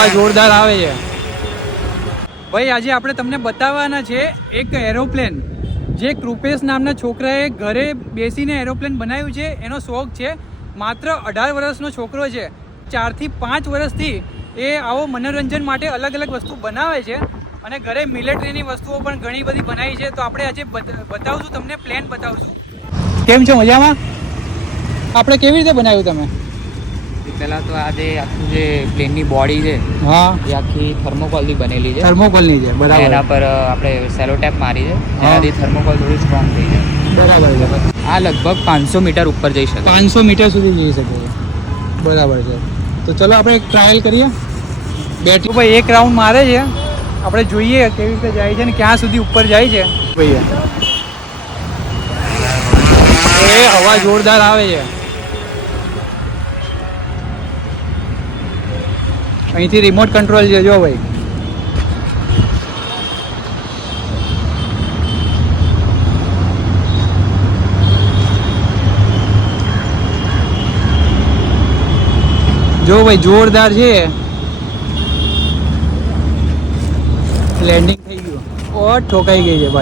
હવા જોરદાર આવે છે ભાઈ. આજે આપણે તમને બતાવવાના છે એક એરોપ્લેન જે કૃપેશ નામના છોકરાએ ઘરે બેસીને એરોપ્લેન બનાવ્યું છે. એનો શોખ છે, માત્ર 18 વર્ષનો છોકરો છે. 4 થી 5 વર્ષથી એ આવો મનોરંજન માટે અલગ અલગ વસ્તુ બનાવે છે અને ઘરે મિલિટરીની વસ્તુઓ પણ ઘણી બધી બનાવી છે. તો આપણે આજે બતાવશું તમને, પ્લેન બતાવશું. કેમ છો, મજામાં? આપણે કેવી રીતે બનાવ્યું તમે? પહેલા તો આ જે આખું જે પ્લેનની બોડી છે, હા, એ આખી થર્મોકોલથી બનેલી છે. થર્મોકોલની છે, બરાબર. એના પર આપણે સેલો ટેપ મારી છે, એનાથી થર્મોકોલ થોડી સ્ટ્રોંગ થઈ જાય. બરાબર છે. આ લગભગ 500 મીટર ઉપર જઈ શકે. 500 મીટર સુધી જઈ શકે છે, બરાબર છે. તો ચલો આપણે એક ટ્રાયલ કરીએ. બેઠું ભાઈ એક રાઉન્ડ મારે છે, આપણે જોઈએ કેવી રીતે જાય છે ને ક્યાં સુધી ઉપર જાય છે. ભાઈ એ હવા જોરદાર આવે છે. અહીંથી રિમોટ કંટ્રોલ છે, જો ભાઈ. જો ભાઈ જોરદાર છે. લેન્ડિંગ થઈ ગયું. ઓ ઠોકાઈ ગઈ છે ભાઈ.